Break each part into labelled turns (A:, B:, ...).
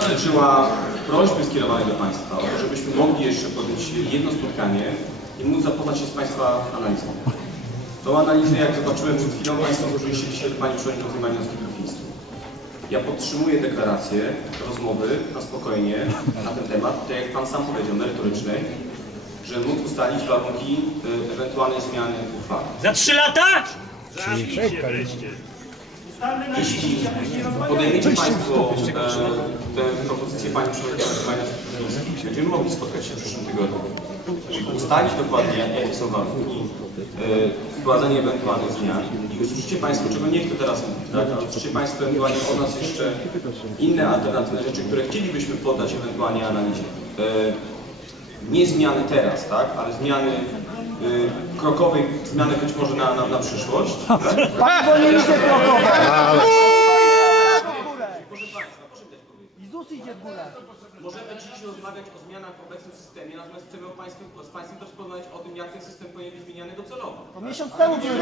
A: dotyczyła prośby skierowanej do Państwa o to, żebyśmy mogli jeszcze podjąć jedno spotkanie i móc zapoznać się z Państwa analizą. Tą analizę, jak zobaczyłem przed chwilą, Państwo złożyliście dzisiaj do Pani Przewodniczącej Majnowskiej-Grupińskiej. Ja podtrzymuję deklarację rozmowy na spokojnie na ten temat, tak jak Pan sam powiedział, merytorycznej, że móc ustalić warunki ewentualnej zmiany uchwały.
B: Za 3 lata? Zamknijcie wreszcie.
A: Jeśli podejmiecie Państwo tę propozycję Pani Przewodniczącej Majnowskiej, będziemy mogli spotkać się w przyszłym tygodniu, żeby ustalić dokładnie, jakie są warunki wprowadzenia ewentualnych zmian i usłyszycie Państwo, czego nie chcę teraz mówić, tak? Ale usłyszycie Państwo ewentualnie od nas jeszcze inne alternatywne rzeczy, które chcielibyśmy poddać ewentualnie analizie. Nie zmiany teraz, tak? Ale zmiany krokowej, zmiany być może na przyszłość. Tak?
C: Pan powinien się krokować.
A: Proszę Państwa, proszę dać powiedzieć.
C: I ZUS idzie w górę.
A: Możemy dziś rozmawiać o zmianach w obecnym systemie, natomiast chcemy z Państwem też porozmawiać o tym, jak ten system powinien być zmieniany docelowo.
C: To miesiąc temu był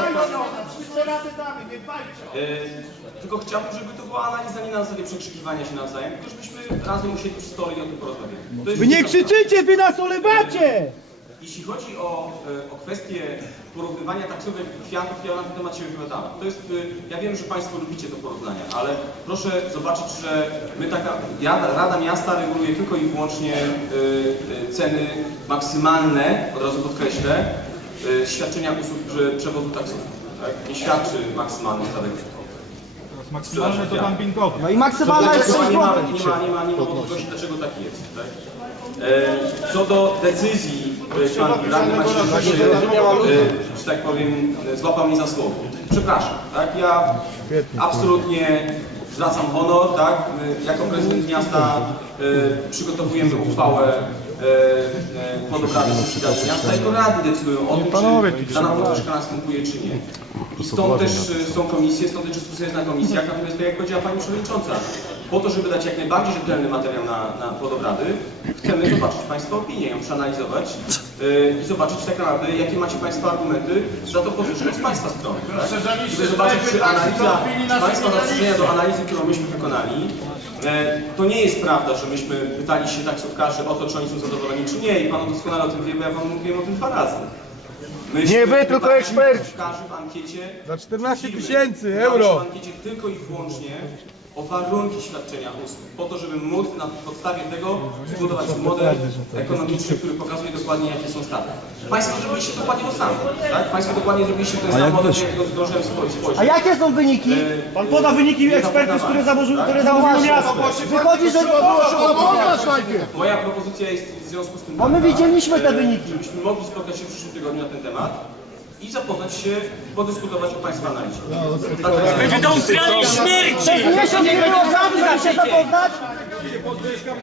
A: Tylko chciałbym, żeby to była analiza nie na zasadzie przekrzykiwania się nawzajem, tylko żebyśmy razem usiedli przy stole i o tym porozmawiali. To jest
D: Wy nie krzyczycie, wy nas olewacie!
A: Jeśli chodzi o kwestię porównywania taksówek i kwiatów, ja na ten temat się wypowiadałem. To jest, ja wiem, że Państwo lubicie to porównania, ale proszę zobaczyć, że Rada Miasta reguluje tylko i wyłącznie ceny maksymalne, od razu podkreślę, świadczenia usług przewozu taksówki. Tak? Nie świadczy maksymalnych stawek.
D: Maksymalne to dumpingowe.
C: No i maksymalna jest 6
A: Nie ma
C: zł.
A: wątpliwości, dlaczego tak jest. Tak? Co do decyzji, której Pan radny Maciej, że tak powiem, złapał mnie za słowo. Przepraszam, tak? Ja absolutnie zwracam honor, tak? Jako prezydent miasta przygotowujemy uchwałę pod obrady sesji Rady Miasta i to rady decydują o tym, czy dana podwyżka następuje, czy nie. I stąd też są komisje, stąd też dyskusja jest na komisjach, natomiast tak jak powiedziała Pani Przewodnicząca, po to, żeby dać jak najbardziej rzetelny materiał pod obrady, chcemy zobaczyć Państwa opinię, ją przeanalizować i zobaczyć tak naprawdę, jakie macie Państwo argumenty za to podwyżkę z Państwa strony. Tak? Żeby zobaczyć, czy Państwa zastrzeżenia do analizy, którą myśmy wykonali, to nie jest prawda, że myśmy pytali się taksówkarzy o to, czy oni są zadowoleni, czy nie. I Pan doskonale o tym wie, bo ja Wam mówiłem o tym 2 razy.
D: Nie wy, tylko eksperci.
A: W ankiecie
D: Za 14 000 euro.
A: W ankiecie tylko i wyłącznie o warunki świadczenia usług, po to, żeby móc na podstawie tego zbudować model ekonomiczny, który pokazuje dokładnie, jakie są stawki. Państwo zrobiliście dokładnie to samo, tak? Państwo dokładnie zrobiliście ten sam model, jakiego wdrożyłem społeczny.
C: A jakie są wyniki?
D: Pan poda wyniki ekspertów, które założyło miasto.
C: Wychodzi, że
A: Moja propozycja jest w związku z tym,
C: bo my widzieliśmy te wyniki.
A: żebyśmy mogli spotkać się w przyszłym tygodniu na ten temat i zapoznać się, podyskutować o Państwa analizie.
B: Wy do Australii śmierci!
C: Miesiąc nie było czasu, żeby się zapoznać.